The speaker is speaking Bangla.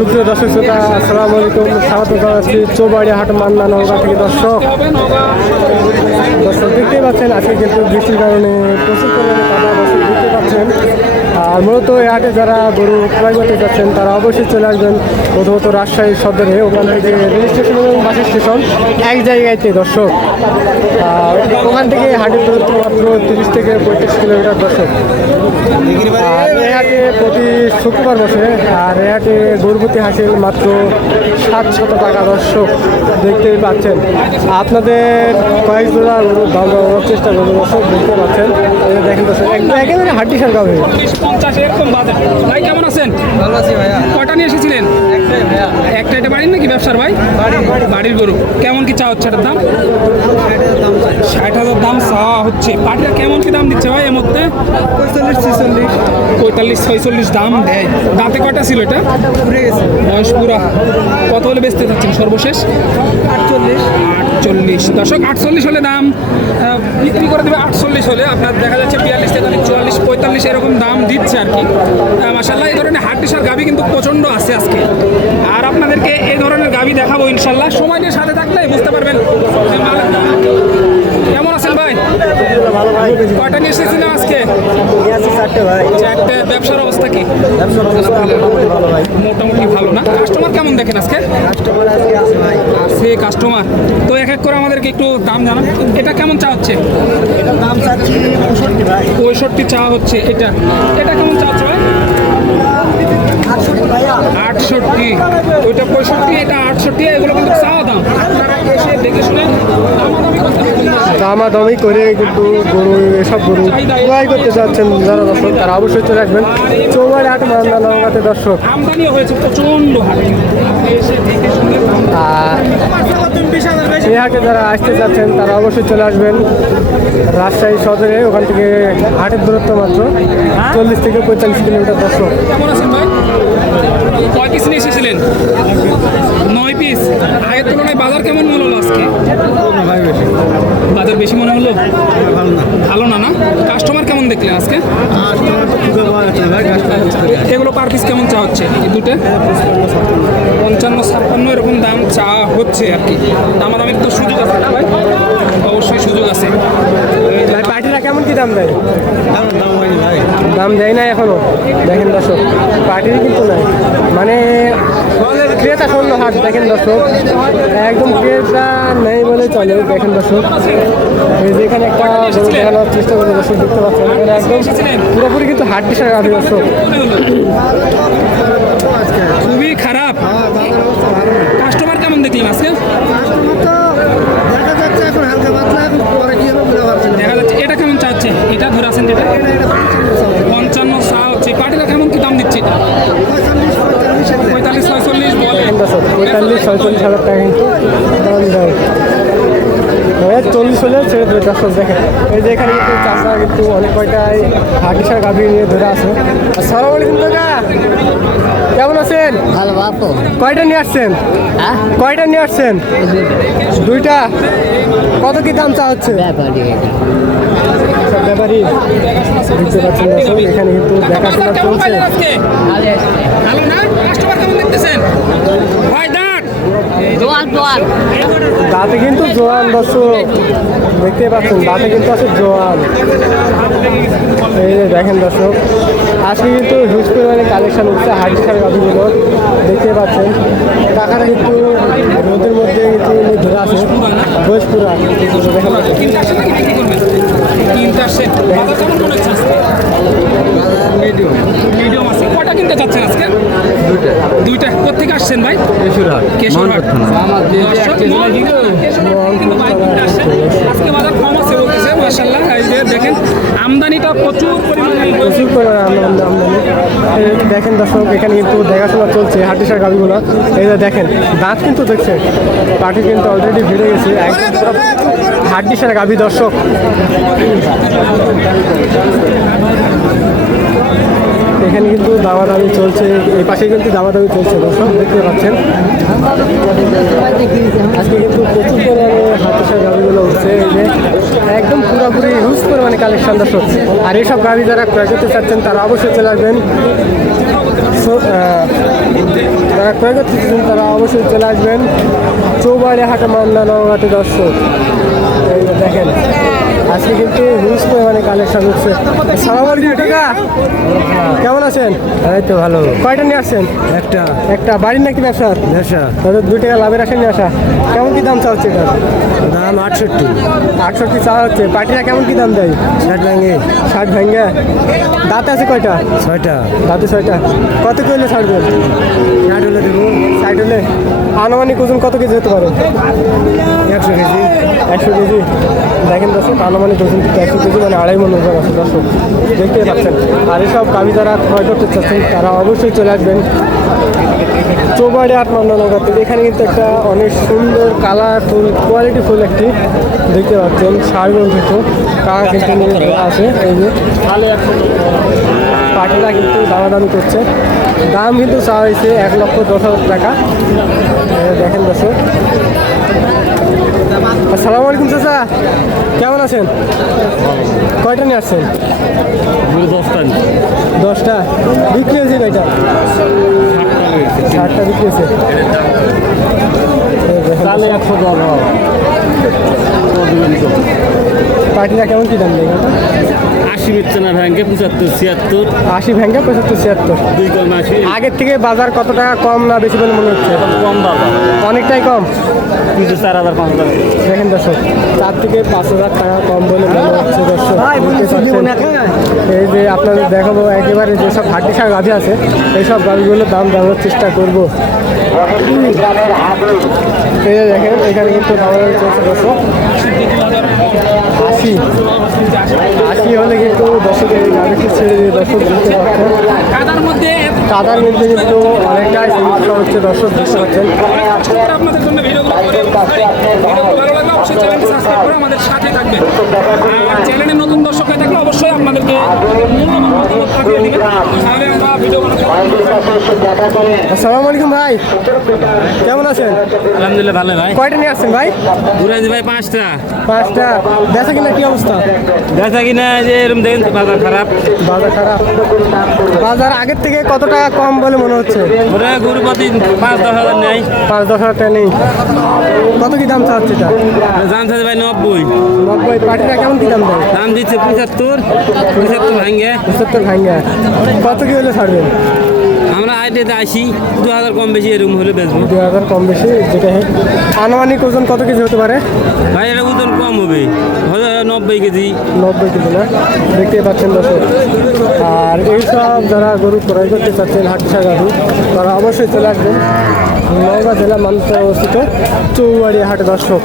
সুপ্রিয় দর্শক শ্রোতা আসসালামু আলাইকুম, স্বাগত জানাচ্ছি চৌবাড়ি হাট মান্না নওগাঁ থেকে। দর্শক দেখতেই পাচ্ছেন আজকে কিন্তু বৃষ্টির কারণে প্রচুর পরিমাণে কাদা দর্শক দেখতে পাচ্ছেন। আর মূলত এই হাটে যারা গরু ক্রয় করতে যাচ্ছেন তারা অবশ্যই চলে আসবেন প্রথমত রাজশাহী সদরে, ওখান থেকে রেল স্টেশন এবং বাস স্টেশন এক জায়গায়তে। দর্শক ওখান থেকে হাটের দূরত্ব মাত্র 30 থেকে 35 কিলোমিটার। দর্শক এই হাটে প্রতি শুক্রবার বসে, আর এই হাটে গরুপতি হাসিল মাত্র 700 টাকা। দর্শক দেখতেই পাচ্ছেন, আপনাদের কয়েক জোড়া গরুর দাম দেওয়ার চেষ্টা করবো। দর্শক দেখতে পাচ্ছেন, দেখেন দর্শক একেবারে হাড্ডি সার গাবে 50 এরকম বাজার। ভাই কেমন আছেন? ভালো আছি ভাইয়া। কটা নিয়ে এসেছিলেন? একটাই ভাইয়া। একটা এটা বাড়ির নাকি ব্যবসার ভাই? বাড়ির গরু। কেমন কি চা হচ্ছে এটার দাম? 60,000 দাম চাওয়া হচ্ছে। পাটিরা কেমন কি দাম দিচ্ছে ভাই এর মধ্যে? 45-46 দাম দেয়। দাঁতে কয়টা ছিল এটা? ঘুরে গেছে। বয়স পুরা। কত হলে বেচতে চাচ্ছেন সর্বশেষ? 48। দর্শক 48 হলে দাম বিক্রি করে দেবে। 48 হলে আপনার দেখা যাচ্ছে 42, 43, 44, 45 এরকম দাম দিচ্ছে আর কি। মাশাআল্লাহ এই ধরনের হাড্ডিসার গাভি কিন্তু প্রচণ্ড আছে আজকে। আর আপনাদেরকে এই ধরনের গাভি দেখাবো ইনশাল্লাহ। সময় নিয়ে সাথে থাকলে বুঝতে পারবেন যে মালের দাম। কেমন আছেন ভাই? ভালো ভাই। কয়টা নিয়ে এসেছিলেন আজকে? চারটে ভাই। চারটে। ব্যবসার অবস্থা কি? ভালো ভাই। মোটামুটি ভালো না? কাস্টমার কেমন দেখেন আজকে? কাস্টমার আজকে আছে ভাই। সে কাস্টমার তো এক এক করে আমাদেরকে একটু দাম জানান। এটা কেমন চা হচ্ছে? এটার দাম চাচ্ছি 65 ভাই। 65 চা হচ্ছে। এটা এটা কেমন চা হচ্ছে ভাই? 68 ভাইয়া। 68। ওইটা 65, এটা 68। এগুলো কিন্তু চাওয়া দাম। আপনারা এসে দেখে শুনে দামাদামি করতে হবে। দামাদামি করে কিন্তু গরু এসব গরু ক্রয় করতে যাচ্ছেন যারা দর্শক তারা অবশ্যই চলে আসবেন চৌবাড়ি হাট মান্না নওগাঁতে। দর্শক আমদানিও হয়েছে প্রচণ্ড হাটে। আপনি এসে দেখে শুনে আর এই হাটে যারা আসতে যাচ্ছেন তারা অবশ্যই চলে আসবেন রাজশাহী সদরে, ওখান থেকে হাটের দূরত্ব মাত্র 40 থেকে 45 কিলোমিটার। দর্শক কেমন আছেন ভাই? কয় পিস নিয়ে এসেছিলেন? 9 পিস। আগের তুলনায় বাজার কেমন মনে হলো আজকে? বাজার বেশি মনে হলো? ভালো না না? কাস্টমার কেমন দেখলেন আজকে? এগুলো পার পিস কেমন চা হচ্ছে? এই দুটো 55-56 এরকম দাম চা হচ্ছে আর কি। দামাদামির তো সুযোগ আছে না ভাই? অবশ্যই সুযোগ আছে। ভাই পার্টিরা কেমন কি দাম দেয়? দাম দেয় না এখনো। দেখেন দর্শক পার্টির কিন্তু নাই, মানে ক্রেতা শূন্য হাট। দেখেন দর্শক একদম ক্রেতা নেই বলে চলে। দেখেন দর্শক এই যে এখানে একটা গরু দেখানোর চেষ্টা করে দর্শক দেখতে পাচ্ছেন, এখানে একদম পুরোপুরি কিন্তু হাট ডিসার গাভি। দর্শক খুবই খারাপ। কাস্টমার কেমন দেখলেন আজকে? দেখা যাচ্ছে। এটা কেমন চাচ্ছে? এটা ধরে আছেন যেটা 55 চা হচ্ছে। পাটিরা কেমন কি দাম দিচ্ছে? 45-46 বলে। 45-46 হাজার টাকা কিন্তু দাম দেয়। 40 হলে ছেড়ে দেবে। দর্শক দেখেন এই যে এখানে কিন্তু চাষা কিন্তু অনেক কয়টাই হাটিসার গাভি নিয়ে ধরে আছে। আসসালামু আলাইকুম কাকা, কেমন আছেন? ভালো বাপু। কয়টা নিয়ে আসছেন? হ্যাঁ, কয়টা নিয়ে আসছেন? দুইটা। কত কি দাম চা হচ্ছে? সব ব্যাপারই দেখতে পাচ্ছেন দর্শক, এখানে কিন্তু দেখাশোনা চলছে। ভালো না? কাস্টমার কেমন দেখতেছেন ভাই? দাঁত দাঁতে কিন্তু জোয়ান। দর্শক দেখতে পাচ্ছেন দাঁতে কিন্তু আছে জোয়ান। এই যে দেখেন দর্শক আজকে কিন্তু হিউজ পরিমাণে কালেকশন হচ্ছে হাডিসার গাভিগুলো। দেখতে পাচ্ছেন টাকাটা কিন্তু রোদের মধ্যে কিন্তু ধরে আছে ভোজপুরা। দেখেন কিনতে আসছেন নাকি বিক্রি করবেন? কিনতে আসছেন। বাজার কেমন মনে হচ্ছে আজকে? মিডিয়াম আছে। কটা কিনতে চাচ্ছেন আজকে? দুইটা। কোথেকে আসছেন ভাই? কেশরহাট। দর্শক, কিন্তু ভাই কিনতে আসছেন। আজকে বাজার কম আছে বলতেছে মাশাআল্লাহ। এই যে দেখেন আমদানিটা প্রচুর পরিমাণে। আমদানি। দেখেন দর্শক এখানে কিন্তু দেখাশোনা চলছে হাটিসার গাভিগুলো। এই যে দেখেন দাঁত কিন্তু দেখছেন পাটি কিন্তু অলরেডি ভিড়ে গেছে একদম হাটিসার গাভি। দর্শক এখানে কিন্তু দামাদামি চলছে, এই পাশে কিন্তু দামাদামি চলছে। দর্শক দেখতে পাচ্ছেন আজকে কিন্তু প্রচুর পরিমাণে হাতিসার গাভিগুলো উঠছে। এই যে একদম পুরোপুরি হিউজ পরিমাণে কালেকশন। দর্শক আর এইসব গাভি যারা ক্রয় করতে চাচ্ছেন তারা অবশ্যই চলে আসবেন যারা ক্রয় করতে চাচ্ছেন তারা অবশ্যই চলে আসবেন চৌবাড়ি হাটে মান্দা নওগাঁতে দর্শক। এই যে দেখেন আজকে কিন্তু হিউজ পরিমাণে কালেকশন হচ্ছে। আসসালামু আলাইকুম কাকা, কেমন আছেন? এই তো ভালো। কয়টা নিয়ে আসছেন? একটা একটা বাড়ির নাকি ব্যবসার? নেশা তাদের 2 টাকা লাভের আশা নিয়ে আসা। কেমন কি দাম চাচ্ছে এটা? দাম 68। 68 চা হচ্ছে। পাটিরা কেমন কি দাম দেয়? 60 ভেঙে 60 ভেঙ্গে। দাঁতে আছে কয়টা? 6টা। দাঁতে 6টা। কত কিলো ছাড়বেন? 60 হলে দেবো। 60 হলে আনুমানিক ওজন কত কেজি হতে পারে? 100 কেজি। 100 কেজি। দেখেন দর্শক আনুমানিক ওজন কিন্তু 100 কেজি মানে 2.5 মণ ওজন আছে দর্শক, দেখতে পাচ্ছেন। আর এসব গাভী যারা ক্রয় করতে চাচ্ছেন তারা অবশ্যই চলে আসবেন চৌবাড়ি হাট মান্দানগর। এখানে কিন্তু একটা অনেক সুন্দর কালারফুল কোয়ালিটিফুল একটি দেখতে পাচ্ছেন সারগঞ্জ কিন্তু কাকা কিন্তু নিয়ে আছে। এই যে পাখিরা কিন্তু দামাদামি করছে, দাম কিন্তু চা হয়েছে 1,10,000 টাকা। দেখেন দর্শক। আসসালামু আলাইকুম চাচা, কেমন আছেন? কয়টা নিয়ে আসছেন? 10টা বিক্রি হয়েছে কয়টা? 60টা বিক্রি হয়েছে। পাটিরা কেমন কি দাম নেই? 80 বেচছে না ভেঙে 75 76 80 ভেঙ্গে 75 76। 2 কম 80 আগের থেকে বাজার কত টাকা কম না বেশি বলে মনে হচ্ছে? কম বাবা অনেকটাই কম। কিন্তু 4000 5000। দেখেন দর্শক 4 থেকে 5,000 টাকা কম বলে মনে হচ্ছে দর্শক। বুঝতে পারছেন? এই যে আপনাদের দেখাবো একেবারে যেসব হাড্ডিসার গাভী আছে এইসব গাভীগুলোর দাম জানার চেষ্টা করবো। এই যে দেখেন এখানে কিন্তু দামাদামি চলছে দর্শক। 80 হলে কিন্তু দর্শক এই গাভীটি ছেড়ে দিয়ে দর্শক দেখতে পাচ্ছেন। কাদার মধ্যে কাদার মধ্যে কিন্তু অনেকটাই সমস্যা হচ্ছে দর্শক, দেখতে পাচ্ছেন। আপনাদের জন্য ভিডিওগুলো করে ভিডিওগুলো ভালো লাগলে অবশ্যই চ্যানেলটি সাবস্ক্রাইব করে আমাদের সাথে থাকবেন। আর চ্যানেলে নতুন দর্শক হয়ে থাকলে অবশ্যই আপনাদেরকে মূল্যবান মতামত পাঠিয়ে দিবেন, তাহলে আমরা ভিডিও বানাতে পারবো। আসসালামু আলাইকুম ভাই, কেমন আছেন? আলহামদুলিল্লাহ ভালো ভাই। কয়টা নিয়ে আসছেন ভাই? বুড়াজি ভাই 5টা। 5টা। বেচা কিনা কি অবস্থা? দেখা কিনা যে এরকম দেখেন বাজার খারাপ। বাজার খারাপ। বাজার আগের থেকে কত টাকা কম বলে মনে হচ্ছে? ওরা গরু প্রতি 5-10 হাজার নেই। 5-10 টাকা নেই। কত কি দাম চাচ্ছে এটা? দাম থাকে ভাই 90। 90। পাটিটা কেমন কি দাম দেয়? দাম দিচ্ছে 75 ভাঙ্গে। 75 ভাঙ্গা। কত কি হলে ছাড়বেন? আমরা আইডিয়াতে আসি 2000 কম বেশি এরকম হলে বেচবো। 2000 কম বেশি যেটা। আনুমানিক ওজন কত কেজি হতে পারে? ভাই এটা ওজন কম হবে, হয়তো 90 কেজি। 90 কেজি না? দেখতে পাচ্ছেন দর্শক। আর এইসব যারা গরু ক্রয় করতে চাচ্ছেন হাটসা গাভী তারা অবশ্যই চলে আসবেন নওগাঁ জেলা মানসা অবস্থিত চৌবাড়ি হাট দর্শক।